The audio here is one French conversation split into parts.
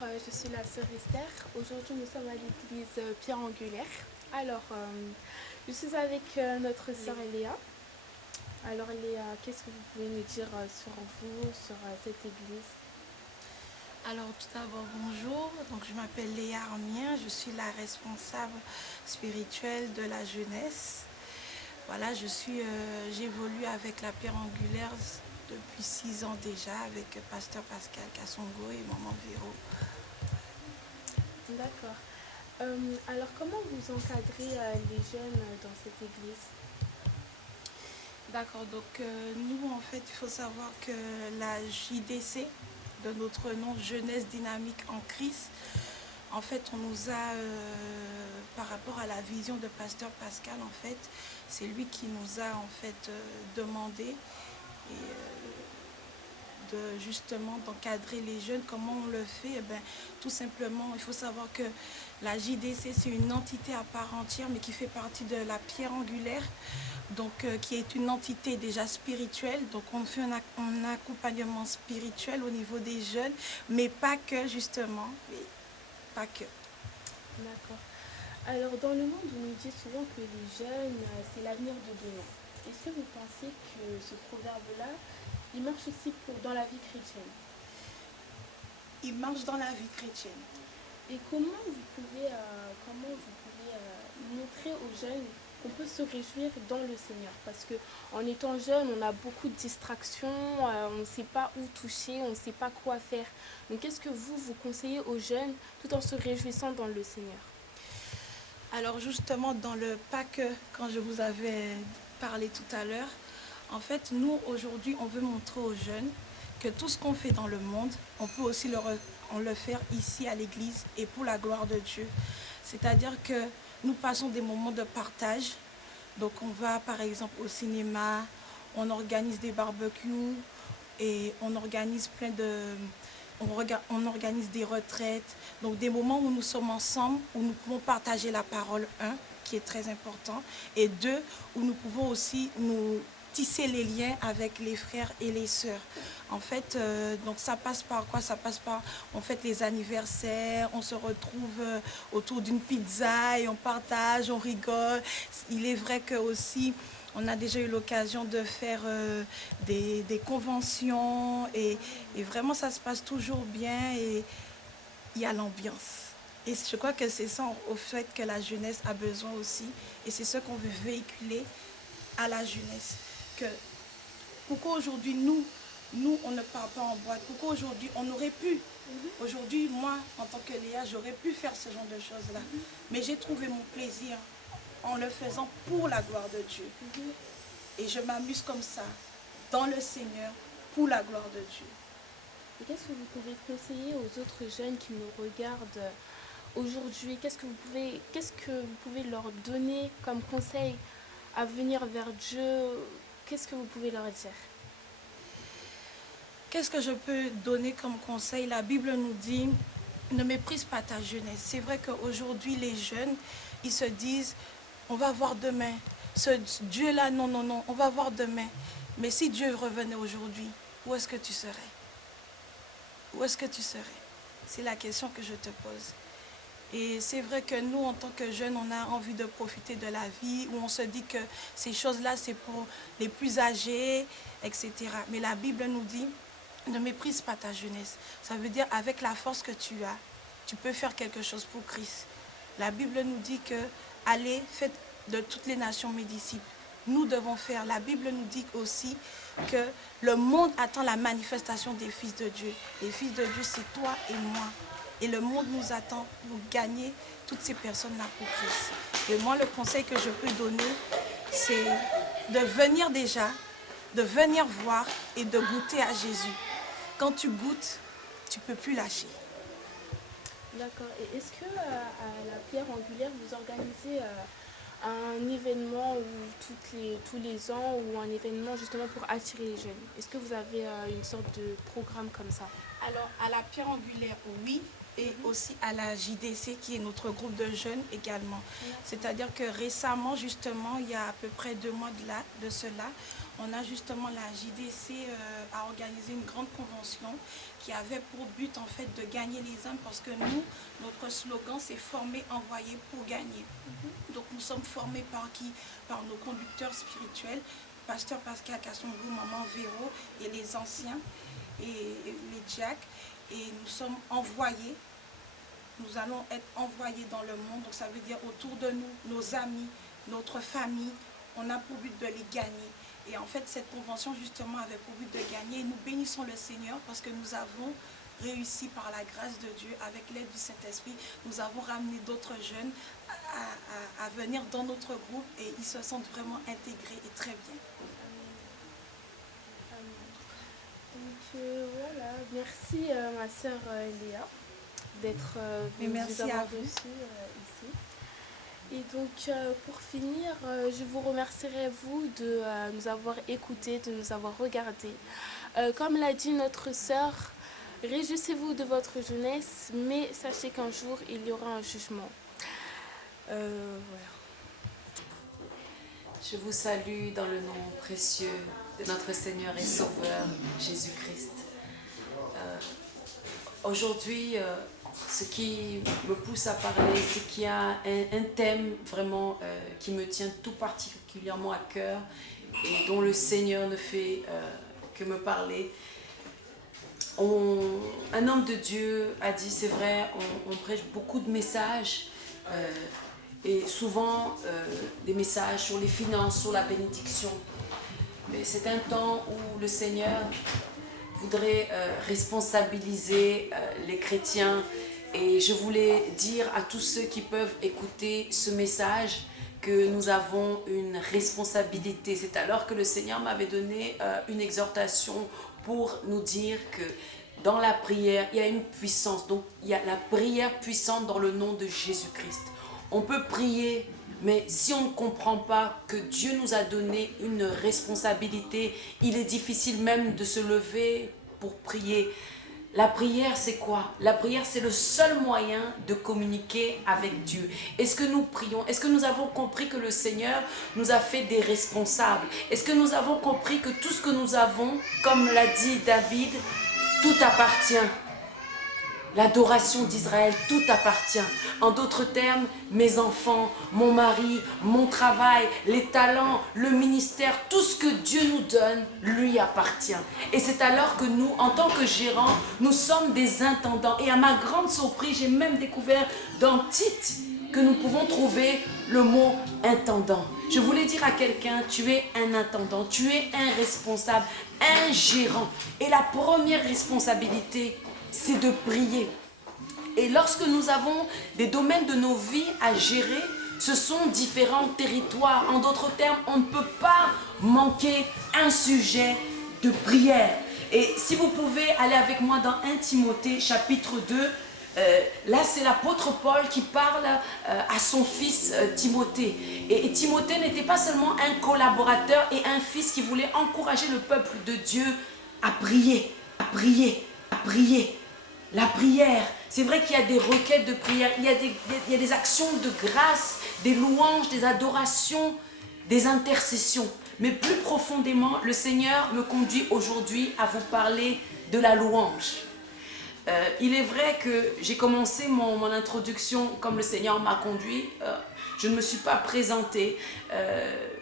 Je suis la sœur Esther. Aujourd'hui, nous sommes à l'église Pierre Angulaire. Alors, je suis avec notre sœur Léa. Alors, Léa, qu'est-ce que vous pouvez nous dire sur vous, sur cette église? Alors tout d'abord bonjour, donc je m'appelle Léa Armien, je suis la responsable spirituelle de la jeunesse. Voilà, j'évolue avec la Pierre Angulaire depuis 6 ans déjà avec Pasteur Pascal Kassongo et Maman Véro. D'accord. Alors, comment vous encadrez les jeunes dans cette église? D'accord, donc nous en fait il faut savoir que la JDC, de notre nom Jeunesse Dynamique en Christ, en fait, on nous a, par rapport à la vision de Pasteur Pascal, en fait, c'est lui qui nous a en fait demandé justement d'encadrer les jeunes. Comment on le fait? Eh ben, tout simplement, il faut savoir que la JDC, c'est une entité à part entière, mais qui fait partie de la Pierre Angulaire, donc qui est une entité déjà spirituelle. Donc on fait un accompagnement spirituel au niveau des jeunes, mais pas que justement, pas que. D'accord. Alors, dans le monde, on nous dit souvent que les jeunes, c'est l'avenir de demain. Est-ce que vous pensez que ce proverbe-là, il marche aussi dans la vie chrétienne? Il marche dans la vie chrétienne. Et comment vous pouvez montrer aux jeunes qu'on peut se réjouir dans le Seigneur? Parce que en étant jeune, on a beaucoup de distractions, on ne sait pas où toucher, on ne sait pas quoi faire. Donc qu'est-ce que vous conseillez aux jeunes tout en se réjouissant dans le Seigneur? Alors justement, dans le pas que, quand je vous avais parlé tout à l'heure, en fait, nous, aujourd'hui, on veut montrer aux jeunes que tout ce qu'on fait dans le monde, on peut aussi le faire ici à l'église et pour la gloire de Dieu. C'est-à-dire que nous passons des moments de partage. Donc on va par exemple au cinéma, on organise des barbecues et on organise on organise des retraites, donc des moments où nous sommes ensemble, où nous pouvons partager la parole, un, qui est très important, et deux, où nous pouvons aussi nous tisser les liens avec les frères et les sœurs. En fait, donc ça passe par quoi? Ça passe par, on fête les anniversaires, on se retrouve autour d'une pizza et on partage, on rigole. Il est vrai que aussi, on a déjà eu l'occasion de faire des conventions et vraiment ça se passe toujours bien et il y a l'ambiance. Et je crois que c'est ça au fait que la jeunesse a besoin aussi et c'est ce qu'on veut véhiculer à la jeunesse. Que pourquoi aujourd'hui on ne part pas en boîte? Pourquoi aujourd'hui on aurait pu? Aujourd'hui, moi, en tant que Léa, j'aurais pu faire ce genre de choses-là. Mais j'ai trouvé mon plaisir en le faisant pour la gloire de Dieu. Et je m'amuse comme ça, dans le Seigneur, pour la gloire de Dieu. Et qu'est-ce que vous pouvez conseiller aux autres jeunes qui nous regardent aujourd'hui? Qu'est-ce que vous pouvez leur donner comme conseil à venir vers Dieu? Qu'est-ce que vous pouvez leur dire? Qu'est-ce que je peux donner comme conseil? La Bible nous dit, ne méprise pas ta jeunesse. C'est vrai qu'aujourd'hui, les jeunes, ils se disent, on va voir demain. Ce Dieu-là, non, non, non, on va voir demain. Mais si Dieu revenait aujourd'hui, où est-ce que tu serais? Où est-ce que tu serais? C'est la question que je te pose. Et c'est vrai que nous, en tant que jeunes, on a envie de profiter de la vie, où on se dit que ces choses-là, c'est pour les plus âgés, etc. Mais la Bible nous dit, ne méprise pas ta jeunesse. Ça veut dire, avec la force que tu as, tu peux faire quelque chose pour Christ. La Bible nous dit que, allez, faites de toutes les nations mes disciples. Nous devons faire. La Bible nous dit aussi que le monde attend la manifestation des fils de Dieu. Les fils de Dieu, c'est toi et moi. Et le monde nous attend pour gagner toutes ces personnes-là pour Christ. Et moi, le conseil que je peux donner, c'est de venir déjà, de venir voir et de goûter à Jésus. Quand tu goûtes, tu ne peux plus lâcher. D'accord. Et est-ce que à la Pierre Angulaire, vous organisez un événement tous les ans ou un événement justement pour attirer les jeunes? Est-ce que vous avez une sorte de programme comme ça? Alors, à la Pierre Angulaire, oui. et aussi à la JDC qui est notre groupe de jeunes également. C'est-à-dire que récemment, justement, il y a à peu près 2 mois de cela, on a justement la JDC a organisé une grande convention qui avait pour but en fait de gagner les âmes parce que nous, notre slogan c'est former, envoyer pour gagner. Donc nous sommes formés par qui? Par nos conducteurs spirituels, Pasteur Pascal Kassongou, Maman Véro et les anciens et les Jack. Et nous sommes envoyés, nous allons être envoyés dans le monde, donc ça veut dire autour de nous, nos amis, notre famille, on a pour but de les gagner. Et en fait, cette convention, justement, avait pour but de gagner. Et nous bénissons le Seigneur parce que nous avons réussi par la grâce de Dieu, avec l'aide du Saint-Esprit. Nous avons ramené d'autres jeunes à venir dans notre groupe et ils se sentent vraiment intégrés et très bien. Donc voilà, merci ma sœur Léa d'être merci à vous ici. Et donc, pour finir, je vous remercierai, vous, de nous avoir écoutés, de nous avoir regardés. Comme l'a dit notre sœur, réjouissez-vous de votre jeunesse, mais sachez qu'un jour, il y aura un jugement. Voilà. Je vous salue dans le nom précieux de notre Seigneur et Sauveur, Jésus-Christ. Aujourd'hui, ce qui me pousse à parler, c'est qu'il y a un thème vraiment qui me tient tout particulièrement à cœur et dont le Seigneur ne fait que me parler. Un homme de Dieu a dit, c'est vrai, on prêche beaucoup de messages et souvent des messages sur les finances, sur la bénédiction. Mais c'est un temps où le Seigneur voudrait responsabiliser les chrétiens. Et je voulais dire à tous ceux qui peuvent écouter ce message que nous avons une responsabilité. C'est alors que le Seigneur m'avait donné une exhortation pour nous dire que dans la prière, il y a une puissance. Donc, il y a la prière puissante dans le nom de Jésus-Christ. On peut prier, mais si on ne comprend pas que Dieu nous a donné une responsabilité, il est difficile même de se lever pour prier. La prière, c'est quoi? La prière, c'est le seul moyen de communiquer avec Dieu. Est-ce que nous prions? Est-ce que nous avons compris que le Seigneur nous a fait des responsables? Est-ce que nous avons compris que tout ce que nous avons, comme l'a dit David, tout appartient? L'adoration d'Israël, tout appartient. En d'autres termes, mes enfants, mon mari, mon travail, les talents, le ministère, tout ce que Dieu nous donne, lui appartient. Et c'est alors que nous, en tant que gérants, nous sommes des intendants. Et à ma grande surprise, j'ai même découvert dans Tite que nous pouvons trouver le mot intendant. Je voulais dire à quelqu'un, tu es un intendant, tu es un responsable, un gérant. Et la première responsabilité, c'est de prier. Et lorsque nous avons des domaines de nos vies à gérer, ce sont différents territoires. En d'autres termes, on ne peut pas manquer un sujet de prière. Et si vous pouvez aller avec moi dans 1 Timothée chapitre 2, là c'est l'apôtre Paul qui parle à son fils Timothée. Et Timothée n'était pas seulement un collaborateur et un fils qui voulait encourager le peuple de Dieu à prier, à prier, à prier. La prière, c'est vrai qu'il y a des requêtes de prière, il y a des actions de grâce, des louanges, des adorations, des intercessions. Mais plus profondément, le Seigneur me conduit aujourd'hui à vous parler de la louange. Il est vrai que j'ai commencé mon introduction comme le Seigneur m'a conduit. Je ne me suis pas présentée.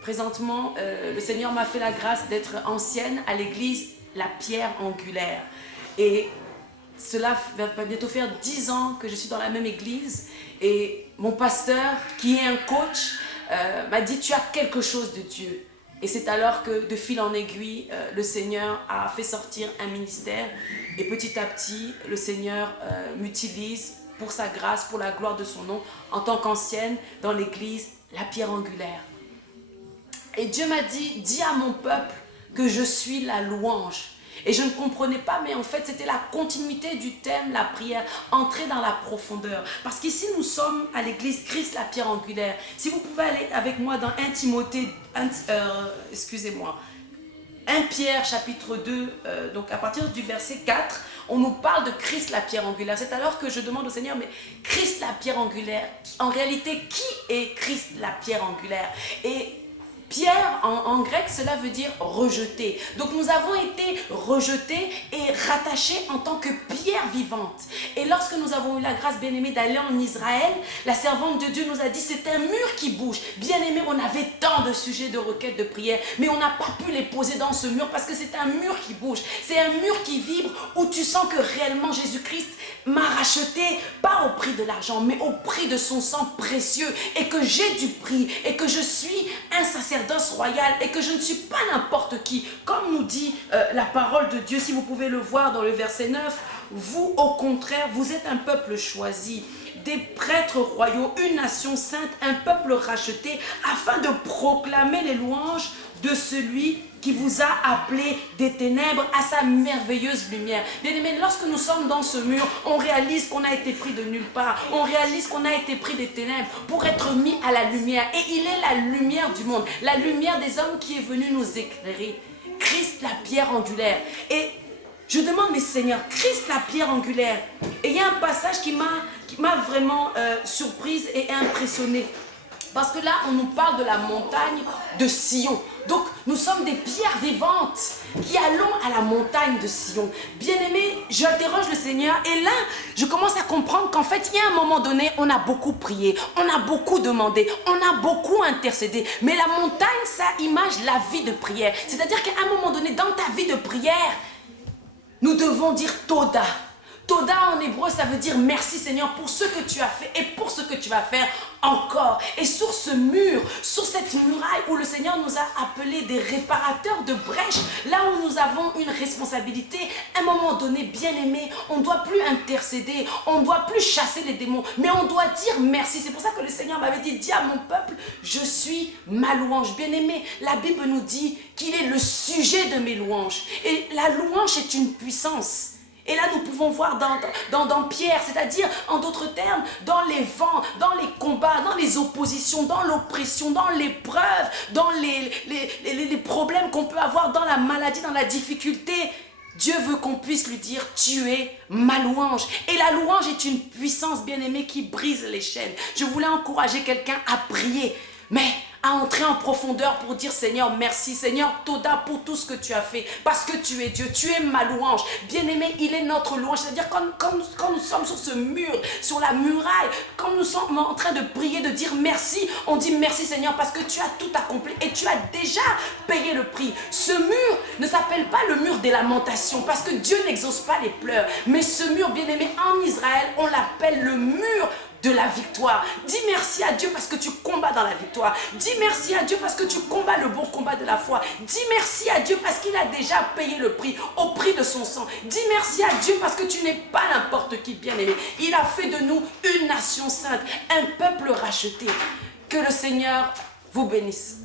Présentement, le Seigneur m'a fait la grâce d'être ancienne à l'église La Pierre Angulaire. Et cela va bientôt faire 10 ans que je suis dans la même église. Et mon pasteur, qui est un coach, m'a dit « Tu as quelque chose de Dieu ». Et c'est alors que, de fil en aiguille, le Seigneur a fait sortir un ministère. Et petit à petit, le Seigneur m'utilise pour sa grâce, pour la gloire de son nom, en tant qu'ancienne dans l'église La Pierre Angulaire. Et Dieu m'a dit, dis à mon peuple que je suis la louange. Et je ne comprenais pas, mais en fait, c'était la continuité du thème, la prière, entrer dans la profondeur. Parce qu'ici, nous sommes à l'église Christ, la pierre angulaire. Si vous pouvez aller avec moi dans 1 Timothée, 1 Pierre chapitre 2, donc à partir du verset 4, on nous parle de Christ la pierre angulaire. C'est alors que je demande au Seigneur, mais Christ la pierre angulaire, en réalité, qui est Christ la pierre angulaire? Et pierre, en grec, cela veut dire rejeté. Donc nous avons été rejetés et rattachés en tant que pierre vivante. Et lorsque nous avons eu la grâce, bien-aimée, d'aller en Israël, la servante de Dieu nous a dit, c'est un mur qui bouge. Bien-aimé, on avait tant de sujets de requêtes, de prières, mais on n'a pas pu les poser dans ce mur parce que c'est un mur qui bouge. C'est un mur qui vibre où tu sens que réellement Jésus-Christ m'a racheté, pas au prix de l'argent, mais au prix de son sang précieux, et que j'ai du prix, et que je suis un sacerdoce royal, et que je ne suis pas n'importe qui. Comme nous dit la parole de Dieu, si vous pouvez le voir dans le verset 9, vous au contraire, vous êtes un peuple choisi, des prêtres royaux, une nation sainte, un peuple racheté, afin de proclamer les louanges de celui qui vous a appelé des ténèbres à sa merveilleuse lumière. Bien-aimés, lorsque nous sommes dans ce mur, on réalise qu'on a été pris de nulle part. On réalise qu'on a été pris des ténèbres pour être mis à la lumière. Et il est la lumière du monde, la lumière des hommes qui est venue nous éclairer. Christ, la pierre angulaire. Et je demande, mais Seigneur, Christ, la pierre angulaire. Et il y a un passage qui m'a vraiment surprise et impressionnée. Parce que là, on nous parle de la montagne de Sion. Donc, nous sommes des pierres vivantes qui allons à la montagne de Sion. Bien-aimé, j'interroge le Seigneur et là, je commence à comprendre qu'en fait, il y a un moment donné, on a beaucoup prié, on a beaucoup demandé, on a beaucoup intercédé. Mais la montagne, ça image la vie de prière. C'est-à-dire qu'à un moment donné, dans ta vie de prière, nous devons dire Toda. Toda en hébreu, ça veut dire merci Seigneur pour ce que tu as fait et pour ce que tu vas faire encore. Et sur ce mur, sur cette muraille où le Seigneur nous a appelés des réparateurs de brèches, là où nous avons une responsabilité, à un moment donné, bien aimé, on ne doit plus intercéder, on ne doit plus chasser les démons, mais on doit dire merci. C'est pour ça que le Seigneur m'avait dit, dis à mon peuple, je suis ma louange. Bien aimé, la Bible nous dit qu'il est le sujet de mes louanges. Et la louange est une puissance. Et là, nous pouvons voir dans Pierre, c'est-à-dire, en d'autres termes, dans les vents, dans les combats, dans les oppositions, dans l'oppression, dans l'épreuve, dans les problèmes qu'on peut avoir, dans la maladie, dans la difficulté. Dieu veut qu'on puisse lui dire, tu es ma louange. Et la louange est une puissance, bien-aimée, qui brise les chaînes. Je voulais encourager quelqu'un à prier, mais à entrer en profondeur pour dire Seigneur merci, Seigneur Toda pour tout ce que tu as fait, parce que tu es Dieu, tu es ma louange. Bien-aimé, il est notre louange, c'est-à-dire quand nous sommes sur ce mur, sur la muraille, quand nous sommes en train de prier, de dire merci, on dit merci Seigneur parce que tu as tout accompli et tu as déjà payé le prix. Ce mur ne s'appelle pas le mur des lamentations parce que Dieu n'exauce pas les pleurs, mais ce mur, bien-aimé, en Israël, on l'appelle le mur de la victoire. Dis merci à Dieu parce que tu combats dans la victoire. Dis merci à Dieu parce que tu combats le bon combat de la foi. Dis merci à Dieu parce qu'il a déjà payé le prix, au prix de son sang. Dis merci à Dieu parce que tu n'es pas n'importe qui, bien-aimé. Il a fait de nous une nation sainte, un peuple racheté. Que le Seigneur vous bénisse.